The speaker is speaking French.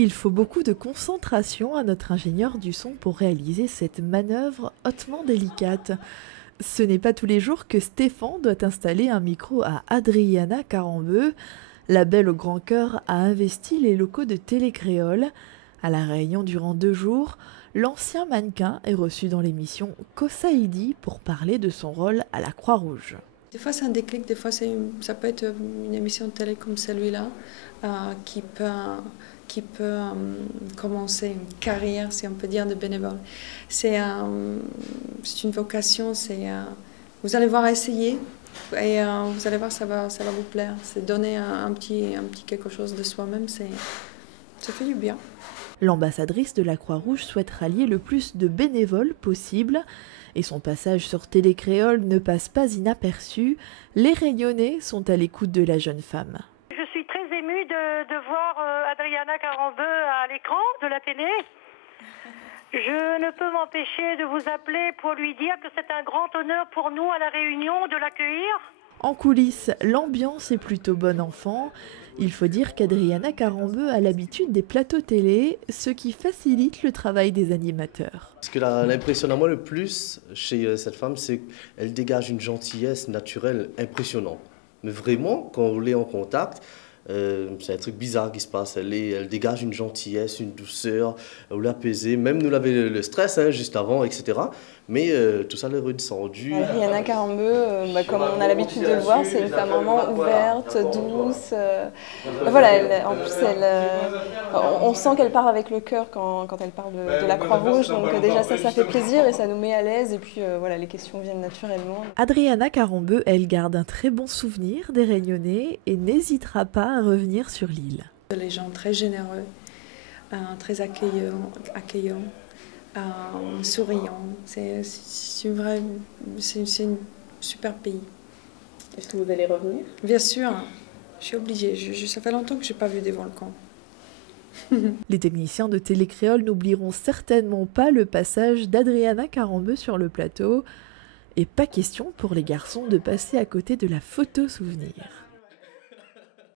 Il faut beaucoup de concentration à notre ingénieur du son pour réaliser cette manœuvre hautement délicate. Ce n'est pas tous les jours que Stéphane doit installer un micro à Adriana Carambeu. La belle au grand cœur a investi les locaux de Télécréole. À La Réunion durant 2 jours, l'ancien mannequin est reçu dans l'émission Kosaïdi pour parler de son rôle à la Croix-Rouge. Des fois c'est un déclic, des fois ça peut être une émission de télé comme celui-là qui peut commencer une carrière, si on peut dire, de bénévole. C'est une vocation, vous allez voir essayer et vous allez voir ça va vous plaire. C'est donner un petit quelque chose de soi-même, ça fait du bien. L'ambassadrice de la Croix-Rouge souhaite rallier le plus de bénévoles possible. Et son passage sur Télécréole ne passe pas inaperçu. Les Réunionnais sont à l'écoute de la jeune femme. Je suis très émue de voir Adriana Carambeu à l'écran de la télé. Je ne peux m'empêcher de vous appeler pour lui dire que c'est un grand honneur pour nous à La Réunion de l'accueillir. En coulisses, l'ambiance est plutôt bon enfant. Il faut dire qu'Adriana Carambeu a l'habitude des plateaux télé, ce qui facilite le travail des animateurs. Ce qui l'impressionne à moi le plus chez cette femme, c'est qu'elle dégage une gentillesse naturelle impressionnante. Mais vraiment, quand on l'est en contact, c'est un truc bizarre qui se passe. Elle dégage une gentillesse, une douceur, ou l'apaiser. Même nous l'avait le stress juste avant, etc. Mais tout ça l'est redescendu. Adriana Carambeu, comme on a l'habitude de le voir, c'est une femme vraiment ouverte, douce. Voilà, en plus, on sent qu'elle parle avec le cœur quand elle parle de la Croix-Rouge. Donc déjà ça fait plaisir et ça nous met à l'aise. Et puis voilà, les questions viennent naturellement. Adriana Carambeu, elle garde un très bon souvenir des Réunionnais et n'hésitera pas à revenir sur l'île. Les gens très généreux, très accueillants. Souriant. C'est un super pays. Est-ce que vous allez revenir? Bien sûr, je suis obligée. Ça fait longtemps que je n'ai pas vu des volcans. Les techniciens de Télécréole n'oublieront certainement pas le passage d'Adriana Carambeu sur le plateau. Et pas question pour les garçons de passer à côté de la photo souvenir.